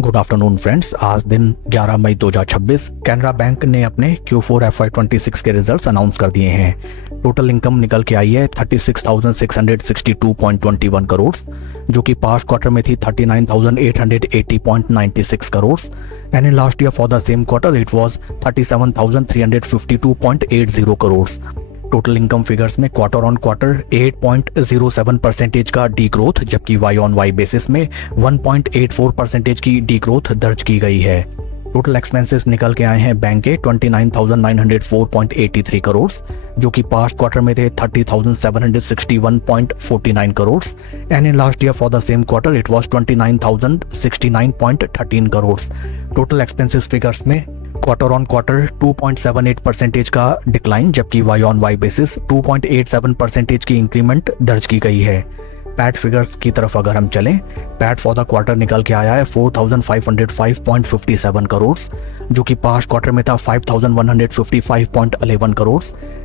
Good afternoon friends. आज दिन 11 मई 2026। Canara bank ने अपने Q4 FY26 के रिजल्ट्स अनाउंस कर दिए हैं। टोटल इनकम निकल के आई है 36,662.21 करोड़, जो कि पास्ट क्वार्टर में थी 39,880.96 crore and in last year for the same quarter it was 37,352.80 crore. Total income figures में क्वार्टर ऑन क्वार्टर 8.07% का डी ग्रोथ, जबकि वाई ऑन वाई बेसिस में 1.84% की डी ग्रोथ दर्ज की गई है। टोटल एक्सपेंसेस निकल के आए हैं बैंक के 29,904.83 करोड़, जो कि पास्ट क्वार्टर में थे 30,761.49 crore and in last year for the same quarter it was 29,069.13 crore. Total expenses figures में क्वार्टर ऑन क्वार्टर 2.78% का डिक्लाइन, जबकि वाई ऑन वाई बेसिस 2.87% की इंक्रीमेंट दर्ज की गई है। पैट फिगर्स की तरफ अगर हम चलें, पैट फॉर द क्वार्टर निकल के आया है 4,505.57 करोड़, जो कि पास्ट क्वार्टर में था 5,155.11 crore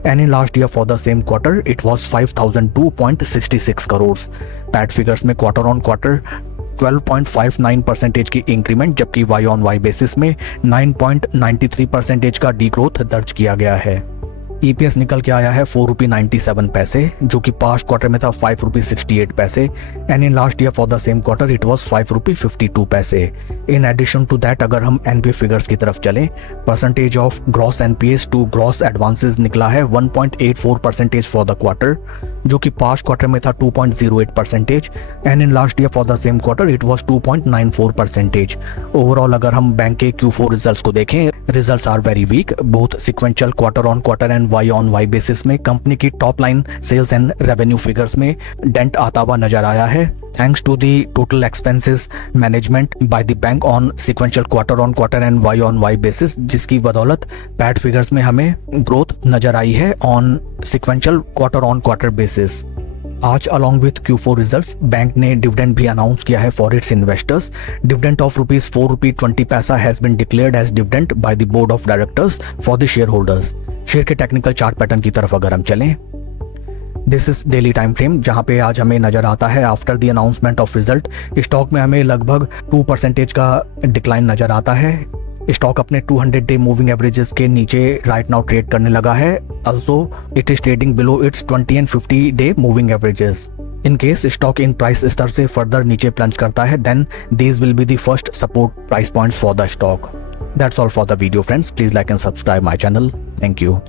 and in last year for the same quarter it was 5,002.66 crore. PAT figures में क्वार्टर ऑन क्वार्टर 12.59% की इंक्रीमेंट, जबकि वाई ऑन वाई बेसिस में 9.93% का डी ग्रोथ दर्ज किया गया है। ईपीएस निकल के आया है 4.97 रुपये, जो कि पास्ट क्वार्टर में था 5.68 रुपये and in last year for the same quarter it was 5.52 रुपये। इन एडिशन टू दैट अगर हम एनपीए फिगर्स की तरफ चलें, percentage of gross NPAs to gross advances निकला है 1.84% फॉर द क्वार्टर, जो कि पास्ट क्वार्टर में था 2.08% and in last year for the same quarter it was 2.94%। Overall अगर हम बैंक के Q4 रिजल्ट्स को देखें, results are very weak both sequential quarter on quarter and Y on Y basis में। कंपनी की top line sales and revenue figures में dent आता हुआ नजर आया है, thanks to the total expenses management by the bank on sequential quarter on quarter and Y on Y basis, जिसकी बदौलत पैट फिगर्स में हमें ग्रोथ नजर आई है on sequential quarter on quarter basis. आज along with Q4 results bank ने dividend भी अनाउंस किया है for its investors. Dividend of ₹4.20 has been declared as dividend by the board of directors for the shareholders. Share के technical chart pattern की तरफ अगर हम चलें, this is daily time frame, जहां पे आज हमें नजर आता है after the announcement of result stock में हमें लगभग 2% का डिक्लाइन नजर आता है। स्टॉक अपने 200 डे मूविंग एवरेजेस के नीचे राइट नाउ ट्रेड करने लगा है। Also it is trading below its 20 and 50 day moving averages. In case stock in price स्तर से फर्दर नीचे प्लंज करता है, then these will be the first support price points for the stock. That's all for the video friends, please like and subscribe my channel. Thank you.